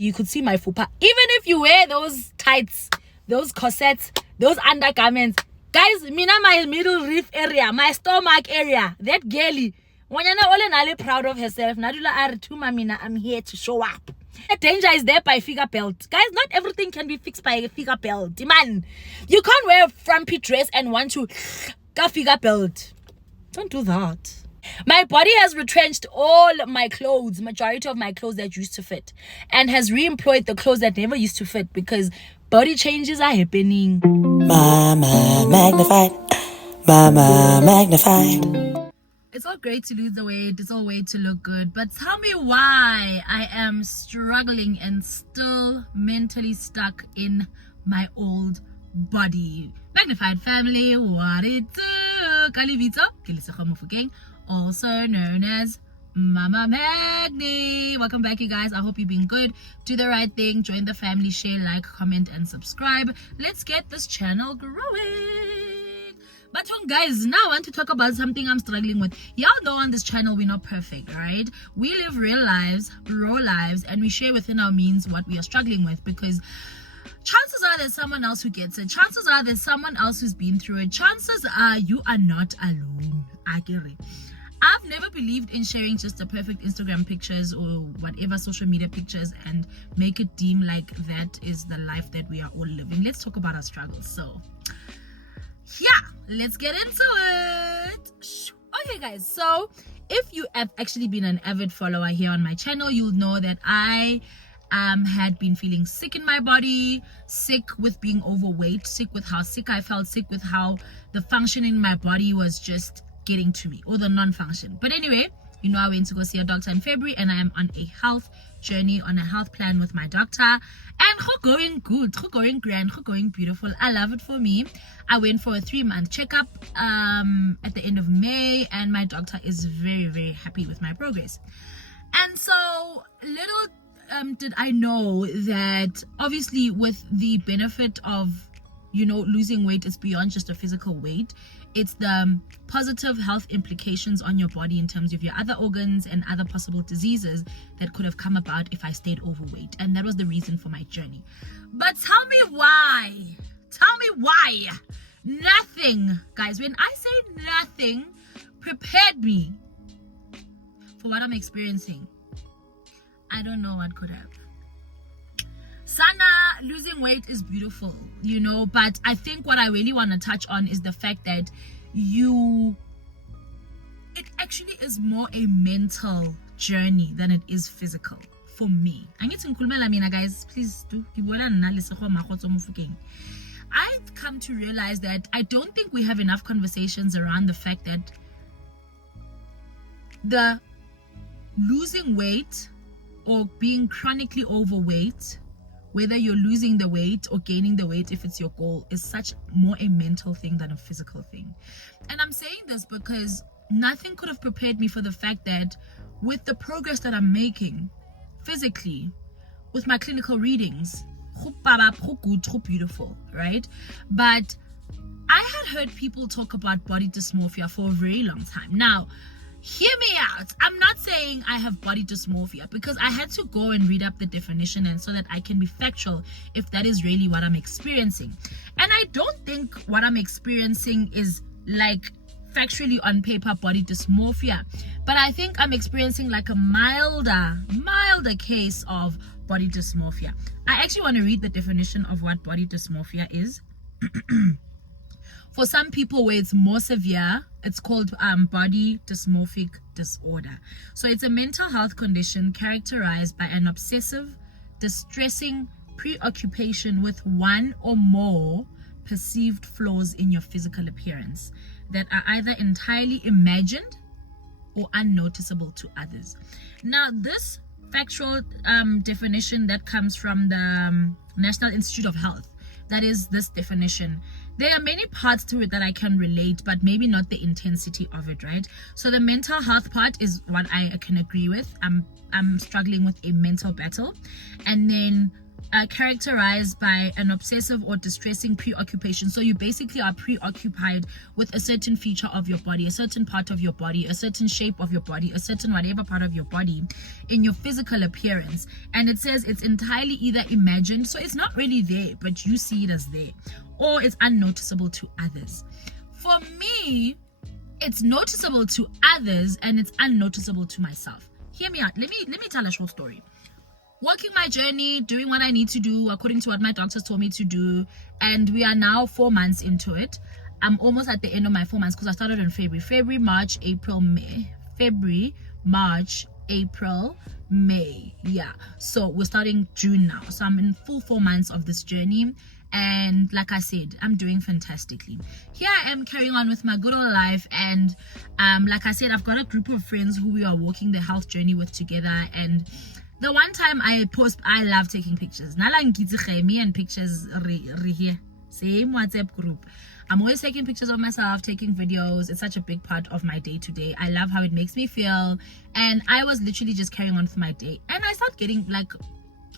You could see my fupa. Even if you wear those tights, those corsets, those undergarments, guys, mina my middle rib area, my stomach area, that girly, wanyana ole nale proud of herself. Nadula arituma mina, I'm here to show up. The danger is there by figure belt. Guys, not everything can be fixed by a figure belt. Man, you can't wear a frumpy dress and want to go figure belt. Don't do that. My body has retrenched all my clothes, majority of my clothes that used to fit, and has re-employed the clothes that never used to fit because body changes are happening. Mama magnified. Mama magnified. It's all great to lose the weight, it's all great to look good, but tell me why I am struggling and still mentally stuck in my old body. Magnified family, what it do? Kalivito, Kilisakho Mofokeng, also known as Mama Magni. Welcome back, you guys. I hope you've been good. Do the right thing, join the family, share, like, comment, and subscribe. Let's get this channel growing. But guys, now I want to talk about something I'm struggling with. Y'all know on this channel we're not perfect, right? We live real lives, raw lives, and we share within our means what we are struggling with, because chances are there's someone else who gets it. Chances are there's someone else who's been through it. Chances are you are not alone. I've never believed in sharing just the perfect Instagram pictures or whatever social media pictures and make it deem like that is the life that we are all living. Let's talk about our struggles. So yeah, let's get into it. Okay guys, so if you have actually been an avid follower here on my channel, you'll know that I had been feeling sick in my body, sick with being overweight, sick with how sick I felt, sick with how the function in my body was just getting to me, or the non-function. But anyway, you know, I went to go see a doctor in February, and I am on a health journey, on a health plan with my doctor, and going good, going grand, going beautiful. I love it for me. I went for a 3-month checkup at the end of May, and my doctor is very, very happy with my progress. And so little did I know that obviously with the benefit of, you know, losing weight, it's beyond just a physical weight. It's the positive health implications on your body in terms of your other organs and other possible diseases that could have come about if I stayed overweight. And that was the reason for my journey. But tell me why. Tell me why. Nothing, guys, when I say nothing, prepared me for what I'm experiencing. I don't know what could have. Sana, losing weight is beautiful, you know, but I think what I really want to touch on is the fact that it actually is more a mental journey than it is physical for me. Guys, please do. I've come to realize that I don't think we have enough conversations around the fact that the losing weight or being chronically overweight, whether you're losing the weight or gaining the weight, if it's your goal, is such more a mental thing than a physical thing. And I'm saying this because nothing could have prepared me for the fact that with the progress that I'm making physically, with my clinical readings, good, beautiful, right? But I had heard people talk about body dysmorphia for a very long time. Now, hear me out. I'm not saying I have body dysmorphia, because I had to go and read up the definition, and so that I can be factual if that is really what I'm experiencing. And I don't think what I'm experiencing is like factually on paper body dysmorphia, but I think I'm experiencing like a milder case of body dysmorphia. I actually want to read the definition of what body dysmorphia is. For some people where it's more severe, it's called body dysmorphic disorder. So it's a mental health condition characterized by an obsessive, distressing preoccupation with one or more perceived flaws in your physical appearance that are either entirely imagined or unnoticeable to others. Now, this factual definition that comes from the National Institute of Health, that is this definition. There are many parts to it that I can relate, but maybe not the intensity of it, right? So the mental health part is what I can agree with. I'm struggling with a mental battle. And then characterized by an obsessive or distressing preoccupation. So you basically are preoccupied with a certain feature of your body, a certain part of your body, a certain shape of your body, a certain whatever part of your body in your physical appearance. And it says it's entirely either imagined, so it's not really there, but you see it as there, or it's unnoticeable to others. For me, it's noticeable to others and it's unnoticeable to myself. Hear me out. Let me tell a short story. Walking my journey, doing what I need to do according to what my doctors told me to do, and we are now 4 months into it. I'm almost at the end of my 4 months because I started in February, March, April, May. February, March, April, May. Yeah, so we're starting June now, so I'm in full 4 months of this journey. And like I said, I'm doing fantastically. Here I am carrying on with my good old life, and like I said, I've got a group of friends who we are walking the health journey with together. And the one time I love taking pictures. Me and pictures here. Same WhatsApp group. I'm always taking pictures of myself, taking videos. It's such a big part of my day-to-day. I love how it makes me feel. And I was literally just carrying on with my day. And I started getting like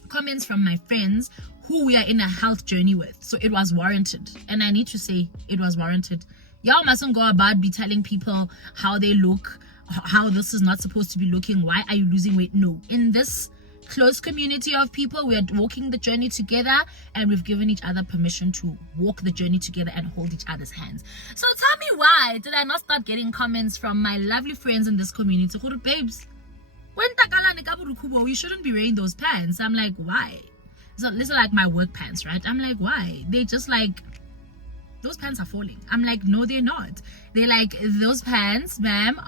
comments from my friends who we are in a health journey with. So it was warranted. And I need to say it was warranted. Y'all mustn't go about be telling people how they look, how this is not supposed to be looking, why are you losing weight? No, in this close community of people, we are walking the journey together, and we've given each other permission to walk the journey together and hold each other's hands. So tell me, why did I not start getting comments from my lovely friends in this community? Babes, you shouldn't be wearing those pants. I'm like, why? So these are like my work pants, right? I'm like, why? They just like, those pants are falling. I'm like, no, they're not. They're like, those pants, ma'am,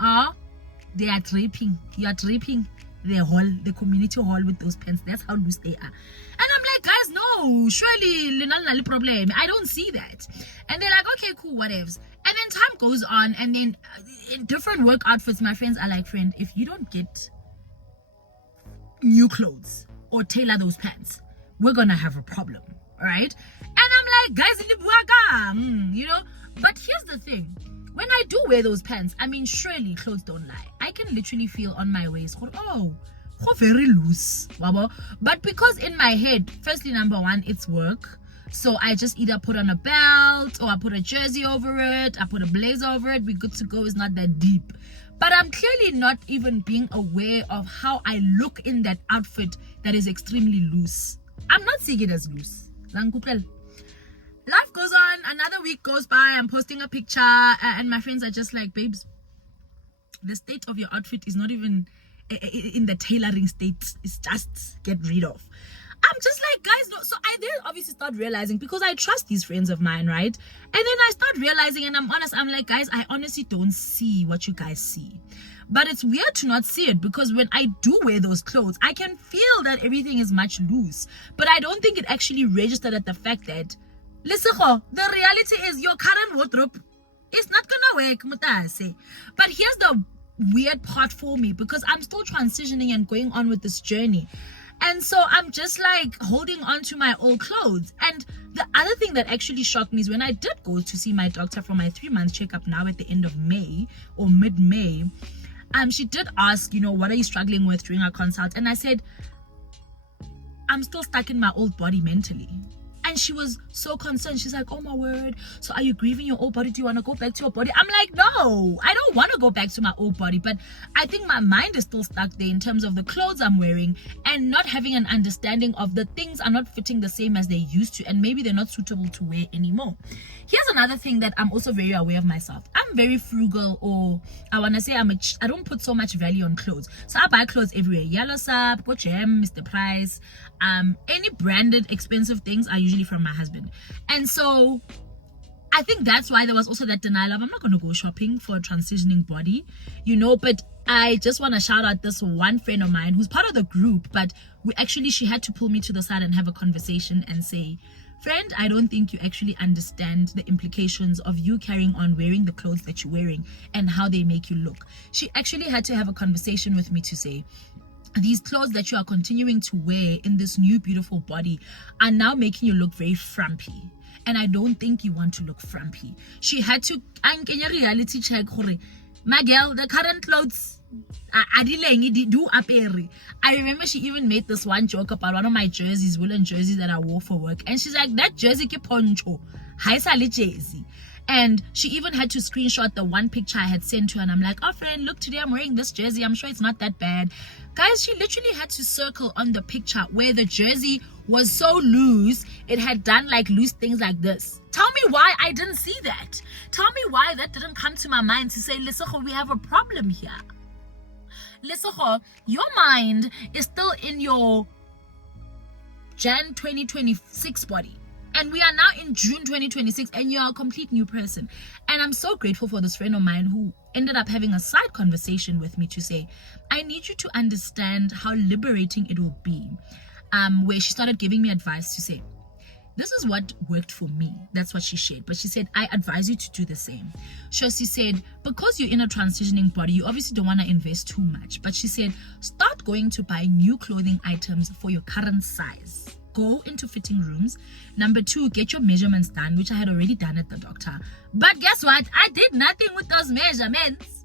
they are dripping. You are dripping the community hall with those pants. That's how loose they are. And I'm like, guys, no, surely problem. I don't see that. And they're like, okay, cool, whatevs. And then time goes on, and then in different work outfits, my friends are like, friend, if you don't get new clothes or tailor those pants, we're gonna have a problem, right? And I'm like, guys, you know. But here's the thing, when I do wear those pants, I mean, surely clothes don't lie. I can literally feel on my waist, oh, very loose. But because in my head, firstly, number one, it's work. So I just either put on a belt, or I put a jersey over it, I put a blazer over it, we're good to go. It's not that deep. But I'm clearly not even being aware of how I look in that outfit that is extremely loose. I'm not seeing it as loose. Life goes on, another week goes by, I'm posting a picture, and my friends are just like, babes, the state of your outfit is not even in the tailoring state. It's just get rid of. I'm just like, guys, no. So I then obviously start realizing, because I trust these friends of mine, right? And then I start realizing, and I'm honest, I'm like, guys, I honestly don't see what you guys see. But it's weird to not see it, because when I do wear those clothes, I can feel that everything is much loose. But I don't think it actually registered at the fact that, listen, the reality is your current wardrobe is not gonna work, mutase. But here's the weird part for me, because I'm still transitioning and going on with this journey. And so I'm just like holding on to my old clothes. And the other thing that actually shocked me is when I did go to see my doctor for my 3-month checkup now at the end of May or mid-May, she did ask, you know, what are you struggling with during our consult? And I said, I'm still stuck in my old body mentally. And she was so concerned. She's like, oh my word, so are you grieving your old body? Do you want to go back to your body? I'm like, no, I don't want to go back to my old body. But I think my mind is still stuck there in terms of the clothes I'm wearing and not having an understanding of the things are not fitting the same as they used to, and maybe they're not suitable to wear anymore. Here's another thing that I'm also very aware of myself. I'm very frugal, or I want to say I don't put so much value on clothes. So I buy clothes everywhere. Yellow Sub, Go Gem, Mr. Price. Any branded expensive things are usually from my husband. And so I think that's why there was also that denial of, I'm not going to go shopping for a transitioning body, you know. But I just want to shout out this one friend of mine who's part of the group, but she had to pull me to the side and have a conversation and say, friend, I don't think you actually understand the implications of you carrying on wearing the clothes that you're wearing and how they make you look. She actually had to have a conversation with me to say, these clothes that you are continuing to wear in this new beautiful body are now making you look very frumpy, and I don't think you want to look frumpy. She had to reality check, My girl, the current clothes, I remember she even made this one joke about one of my jerseys, woolen jerseys that I wore for work. And she's like, that jersey ke poncho. Haisale jersey. And she even had to screenshot the one picture I had sent to her. And I'm like, oh friend, look, today I'm wearing this jersey. I'm sure it's not that bad. Guys, she literally had to circle on the picture where the jersey was so loose. It had done like loose things like this. Tell me why I didn't see that. Tell me why that didn't come to my mind to say, Lesego, we have a problem here. Lesego, your mind is still in your Jan 2026 body. And we are now in June 2026 and you're a complete new person. And I'm so grateful for this friend of mine who ended up having a side conversation with me to say, I need you to understand how liberating it will be. Where she started giving me advice to say, this is what worked for me. That's what she shared. But she said, I advise you to do the same. So she said, because you're in a transitioning body, you obviously don't want to invest too much. But she said, start going to buy new clothing items for your current size. Go into fitting rooms. Number 2, get your measurements done, which I had already done at the doctor. But guess what? I did nothing with those measurements.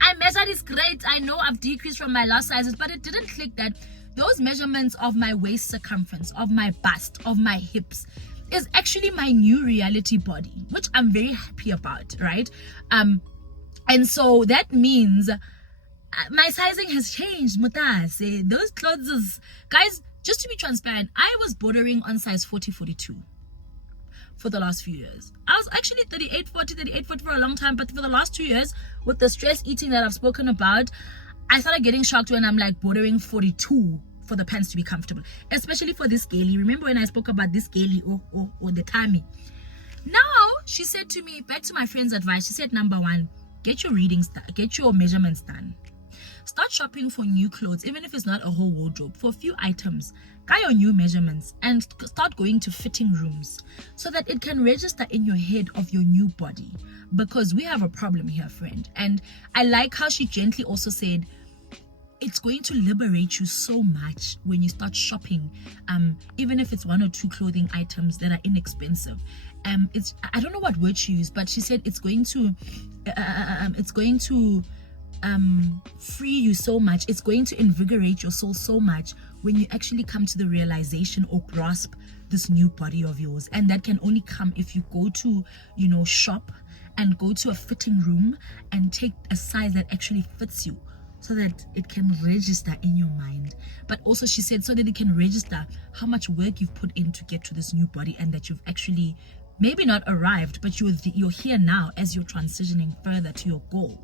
I measured is great. I know I've decreased from my last sizes, but it didn't click that those measurements of my waist circumference, of my bust, of my hips is actually my new reality body, which I'm very happy about, right? And so that means my sizing has changed. Mutase, those clothes, guys, just to be transparent, I was bordering on size 40-42 for the last few years. I was actually 38-40 for a long time, but for the last 2 years, with the stress eating that I've spoken about, I started getting shocked when I'm like bordering 42 for the pants to be comfortable, especially for this scaly. Remember when I spoke about this scaly or the tummy? Now, she said to me, back to my friend's advice, she said, number 1, get your readings done, get your measurements done. Start shopping for new clothes, even if it's not a whole wardrobe, for a few items. Get your new measurements and start going to fitting rooms so that it can register in your head of your new body. Because we have a problem here, friend. And I like how she gently also said, it's going to liberate you so much when you start shopping, even if it's 1 or 2 clothing items that are inexpensive. I don't know what word she used, but she said it's going to free you so much. It's going to invigorate your soul so much when you actually come to the realization or grasp this new body of yours. And that can only come if you go to, shop and go to a fitting room and take a size that actually fits you, so that it can register in your mind. But also she said, so that it can register how much work you've put in to get to this new body, and that you've actually maybe not arrived, but you're here now as you're transitioning further to your goal.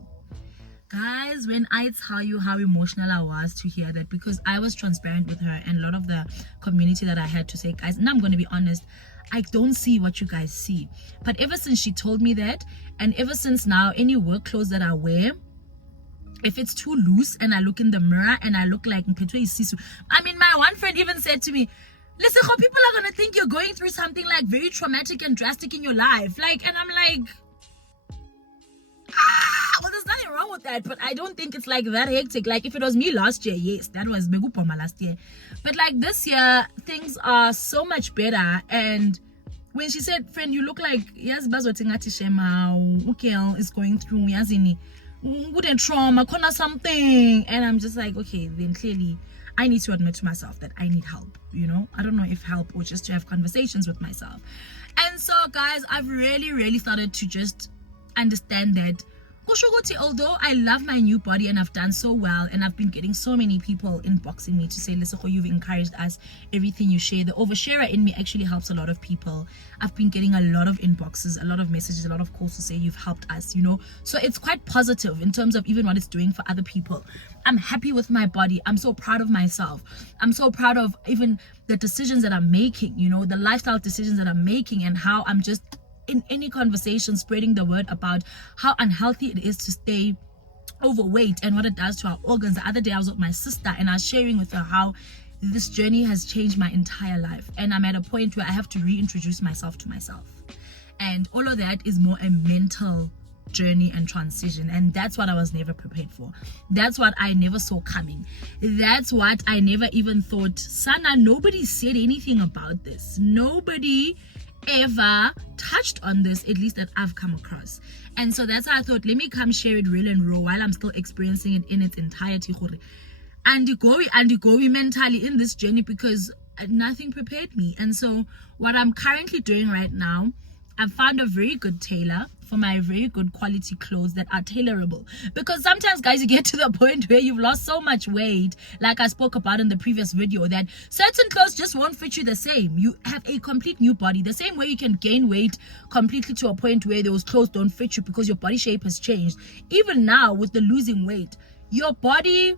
Guys, when I tell you how emotional I was to hear that, because I was transparent with her and a lot of the community that I had to say, guys, and I'm going to be honest, I don't see what you guys see. But ever since she told me that, and ever since now, any work clothes that I wear, if it's too loose and I look in the mirror and I look like Mpetwe Isisu, I mean, my one friend even said to me, listen, how people are going to think you're going through something like very traumatic and drastic in your life. And I'm like, well, there's nothing wrong with that, but I don't think it's like that hectic. Like if it was me last year, yes, that was Begupoma last year, but like this year things are so much better. And when she said, friend, you look like yes bazotingati shema ukel is going through yazini wouldn't trauma corner something, and I'm just like, okay, then clearly I need to admit to myself that I need help. I don't know if help or just to have conversations with myself. And so guys, I've really started to just understand that although I love my new body and I've done so well, and I've been getting so many people inboxing me to say, Lesego, you've encouraged us, everything you share, the oversharer in me actually helps a lot of people. I've been getting a lot of inboxes, a lot of messages, a lot of calls to say you've helped us, so it's quite positive in terms of even what it's doing for other people. I'm happy with my body. I'm so proud of myself. I'm so proud of even the decisions that I'm making, the lifestyle decisions that I'm making, and how I'm just in any conversation spreading the word about how unhealthy it is to stay overweight and what it does to our organs. The other day I was with my sister and I was sharing with her how this journey has changed my entire life, and I'm at a point where I have to reintroduce myself to myself, and all of that is more a mental journey and transition. And that's what I was never prepared for. That's what I never saw coming. That's what I never even thought, Sana, nobody said anything about this. Nobody ever touched on this, at least that I've come across. And so that's why I thought, let me come share it real and raw while I'm still experiencing it in its entirety. And go mentally in this journey, because nothing prepared me. And so what I'm currently doing right now, I've found a very good tailor for my very good quality clothes that are tailorable. Because sometimes, guys, you get to the point where you've lost so much weight, like I spoke about in the previous video, that certain clothes just won't fit you the same. You have a complete new body. The same way you can gain weight completely to a point where those clothes don't fit you because your body shape has changed. Even now with the losing weight, your body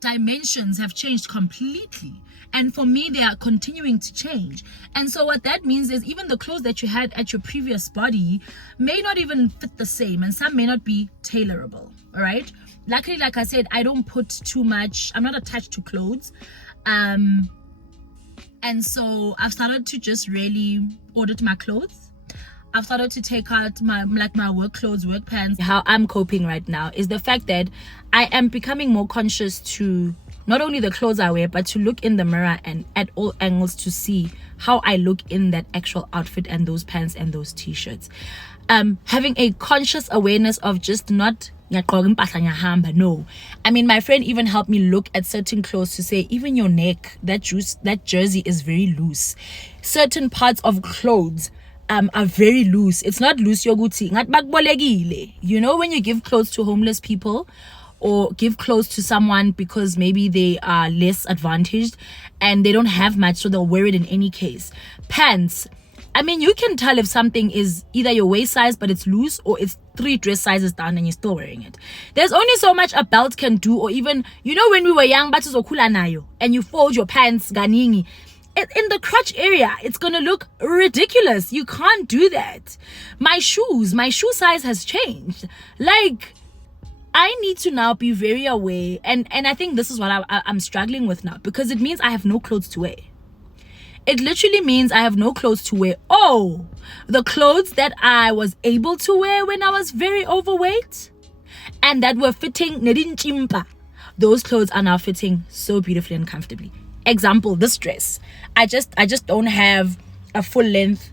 dimensions have changed completely, and for me they are continuing to change. And so what that means is even the clothes that you had at your previous body may not even fit the same, and some may not be tailorable. All right, luckily, like I said, I don't put too much, I'm not attached to clothes, and so I've started to just really audit my clothes. I've started to take out my work clothes, work pants. How I'm coping right now is the fact that I am becoming more conscious to not only the clothes I wear, but to look in the mirror and at all angles to see how I look in that actual outfit and those pants and those t-shirts. Having a conscious awareness of just not no. I mean, my friend even helped me look at certain clothes to say, even your neck, that jersey is very loose. Certain parts of clothes are very loose. It's not loose yoguti. You know, when you give clothes to homeless people or give clothes to someone because maybe they are less advantaged and they don't have much, so they'll wear it in any case. Pants, I mean, you can tell if something is either your waist size but it's loose, or it's 3 dress sizes down and you're still wearing it. There's only so much a belt can do. Or even, you know, when we were young, and you fold your pants ganingi, in the crotch area, it's gonna look ridiculous. You can't do that. My shoe size has changed. Like, I need to now be very aware, and I think this is what I'm struggling with now, because it means I have no clothes to wear. It literally means I have no clothes to wear. Oh, the clothes that I was able to wear when I was very overweight and that were fitting, those clothes are now fitting so beautifully and comfortably. Example, this dress. I just don't have a full length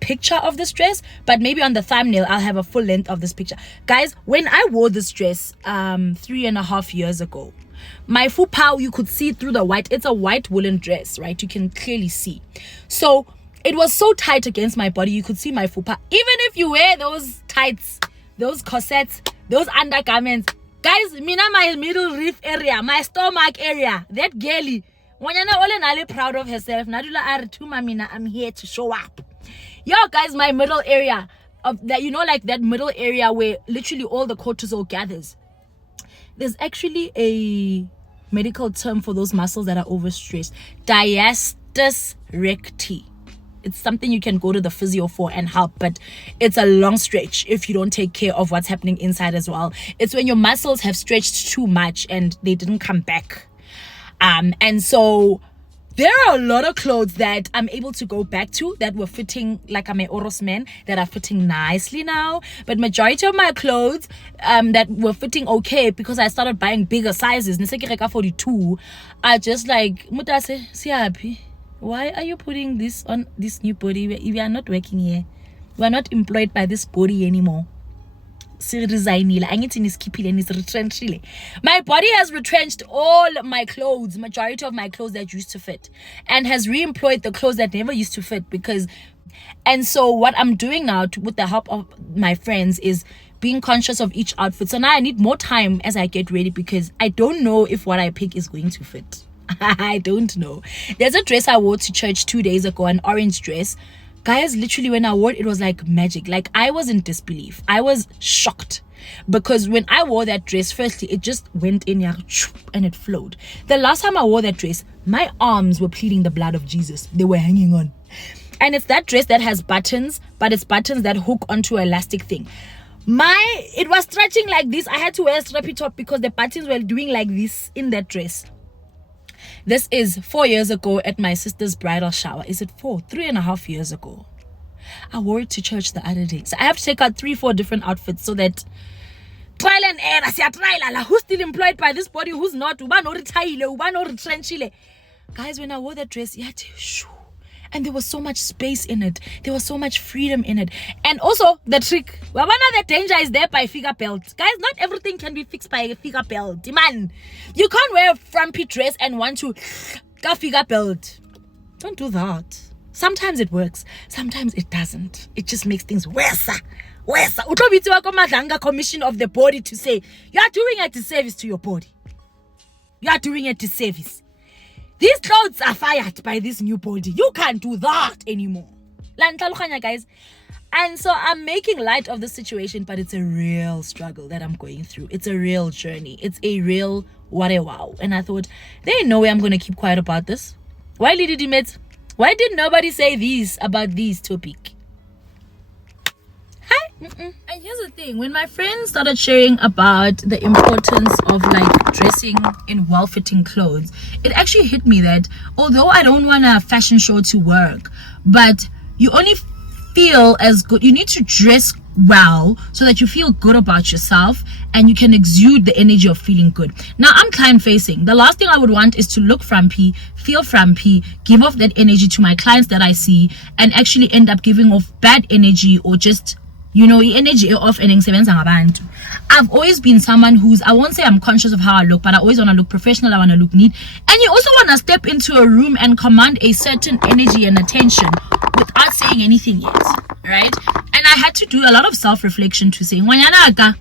picture of this dress, but maybe on the thumbnail I'll have a full length of this picture. Guys, when I wore this dress 3.5 years ago, my fupa, you could see through the white. It's a white woolen dress, right? You can clearly see. So it was so tight against my body, you could see my fupa. Even if you wear those tights, those corsets, those undergarments, guys, my middle rib area, my stomach area, that girly, Wanyana proud of herself. Nadula Arituma, I'm here to show up. Yo, guys, my middle area of that, you know, like that middle area where literally all the cortisol gathers. There's actually a medical term for those muscles that are overstressed. Diastasis recti. It's something you can go to the physio for and help, but it's a long stretch if you don't take care of what's happening inside as well. It's when your muscles have stretched too much and they didn't come back. And so there are a lot of clothes that I'm able to go back to that were fitting, like I'm a Oros man, that are fitting nicely now. But majority of my clothes that were fitting okay, because I started buying bigger sizes, 42, are just like, Mutase, siapi, why are you putting this on this new body? We are not working here. We are not employed by this body anymore. My body has retrenched all my clothes, majority of my clothes that used to fit, and has re-employed the clothes that never used to fit. And so what I'm doing now with the help of my friends is being conscious of each outfit. So now I need more time as I get ready, because I don't know if what I pick is going to fit. I don't know. There's a dress I wore to church 2 days ago, an orange dress. Guys, literally when I wore it was like magic. Like, I was in disbelief. I was shocked, because when I wore that dress, firstly, it just went in here and it flowed. The last time I wore that dress, my arms were pleading the blood of Jesus. They were hanging on. And it's that dress that has buttons, but it's buttons that hook onto an elastic thing. It was stretching like this. I had to wear a strappy top because the buttons were doing like this in that dress. This is 4 years ago at my sister's bridal shower. Is it 4? 3.5 years ago. I wore it to church the other day. So I have to take out 3-4 different outfits so that trial and error. Who's still employed by this body? Who's not? Guys, when I wore that dress, And there was so much space in it. There was so much freedom in it. And also the trick, the danger is there by figure belt. Guys, not everything can be fixed by a figure belt. Man, you can't wear a frumpy dress and want to a figure belt. Don't do that. Sometimes it works. Sometimes it doesn't. It just makes things worse. Commission of the body to say, you are doing a disservice to your body. You are doing a disservice. These clothes are fired by this new body. You can't do that anymore. Guys. And so I'm making light of the situation, but it's a real struggle that I'm going through. It's a real journey. It's a real what a wow. And I thought, there ain't no way I'm going to keep quiet about this. Why did nobody say this about this topic? And here's the thing, when my friends started sharing about the importance of like dressing in well-fitting clothes, it actually hit me that although I don't want a fashion show to work, but you only feel as good, you need to dress well so that you feel good about yourself and you can exude the energy of feeling good. Now I'm client facing. The last thing I would want is to look frumpy, feel frumpy, give off that energy to my clients that I see, and actually end up giving off bad energy or just energy off and abantu. I've always been someone who's, I won't say I'm conscious of how I look, but I always want to look professional. I want to look neat. And you also want to step into a room and command a certain energy and attention without saying anything yet, right? And I had to do a lot of self-reflection to say, why are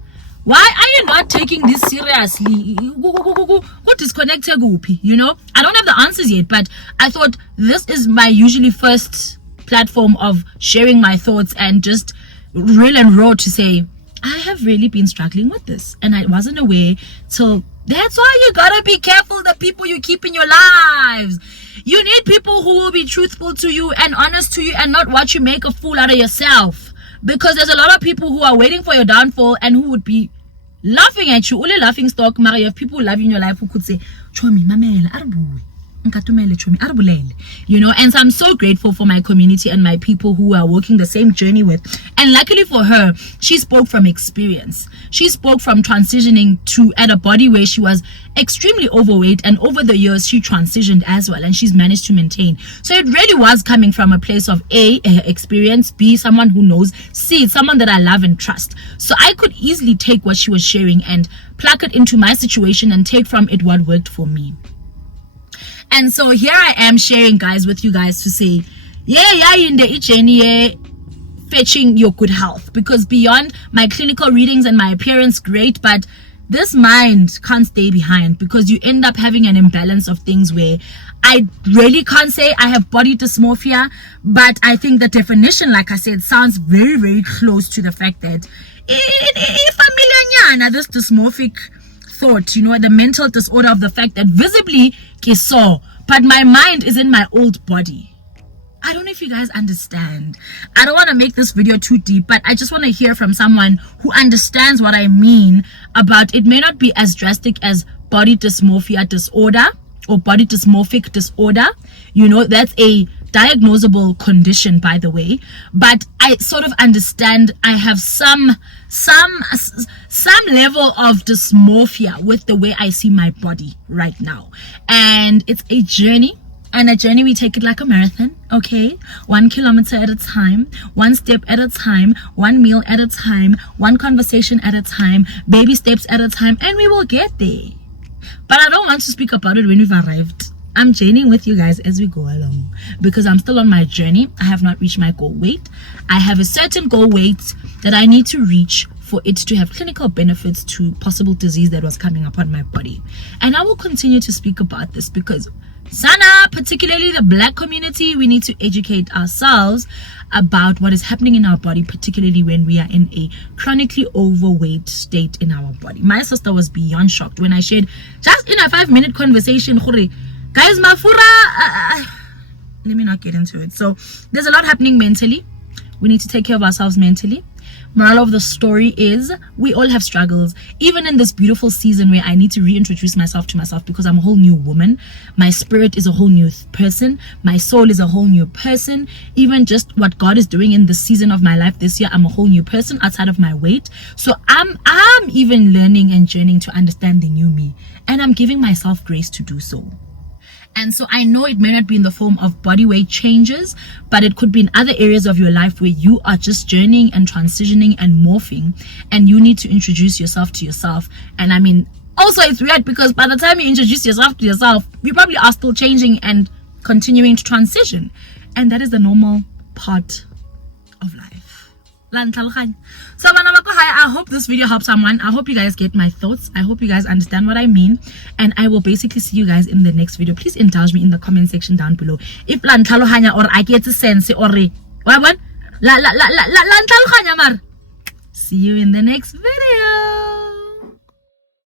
you not taking this seriously? What disconnected? I don't have the answers yet, but I thought this is my usually first platform of sharing my thoughts and just real and raw to say, I have really been struggling with this and I wasn't aware till. That's why you gotta be careful the people you keep in your lives. You need people who will be truthful to you and honest to you and not watch you make a fool out of yourself, because there's a lot of people who are waiting for your downfall and who would be laughing at you, only laughing stock. You have people who love you in your life who could say, Chomi, mamela, arbuwe. And so I'm so grateful for my community and my people who are walking the same journey with. And luckily for her, she spoke from experience. She spoke from transitioning to at a body where she was extremely overweight, and over the years she transitioned as well, and she's managed to maintain. So it really was coming from a place of A, experience, B, someone who knows, C, someone that I love and trust. So I could easily take what she was sharing and plug it into my situation and take from it what worked for me. And so here I am sharing, guys, with you guys to say, in the journey, fetching your good health, because beyond my clinical readings and my appearance, great, but this mind can't stay behind, because you end up having an imbalance of things where I really can't say I have body dysmorphia, but I think the definition, like I said, sounds very, very close to the fact that this dysmorphic thought, the mental disorder of the fact that visibly so, but my mind is in my old body. I don't know if you guys understand. I don't want to make this video too deep, but I just want to hear from someone who understands what I mean about it. May not be as drastic as body dysmorphia disorder or body dysmorphic disorder. That's a diagnosable condition, by the way, but I sort of understand. I have some level of dysmorphia with the way I see my body right now, and it's a journey. And a journey, we take it like a marathon, okay? 1 kilometer at a time, one step at a time, one meal at a time, one conversation at a time, baby steps at a time, and we will get there. But I don't want to speak about it when we've arrived. I'm journeying with you guys as we go along, because I'm still on my journey. I have not reached my goal weight. I have a certain goal weight that I need to reach for it to have clinical benefits to possible disease that was coming upon my body. And I will continue to speak about this because Sana, particularly the Black community, we need to educate ourselves about what is happening in our body, particularly when we are in a chronically overweight state in our body. My sister was beyond shocked when I shared, just in a 5-minute conversation, guys, mafura, let me not get into it. So there's a lot happening mentally. We need to take care of ourselves mentally. Moral of the story is we all have struggles, even in this beautiful season where I need to reintroduce myself to myself, because I'm a whole new woman. My spirit is a whole new person. My soul is a whole new person. Even just what God is doing in the season of my life this year, I'm a whole new person outside of my weight. So I'm even learning and journeying to understand the new me, and I'm giving myself grace to do so. And so I know it may not be in the form of body weight changes, but it could be in other areas of your life where you are just journeying and transitioning and morphing, and you need to introduce yourself to yourself. And I mean, also it's weird because by the time you introduce yourself to yourself, you probably are still changing and continuing to transition. And that is the normal part of life. So I hope this video helps someone. I hope you guys get my thoughts. I hope you guys understand what I mean, and I will basically see you guys in the next video. Please indulge me in the comment section down below if or I get a sense or see you in the next video.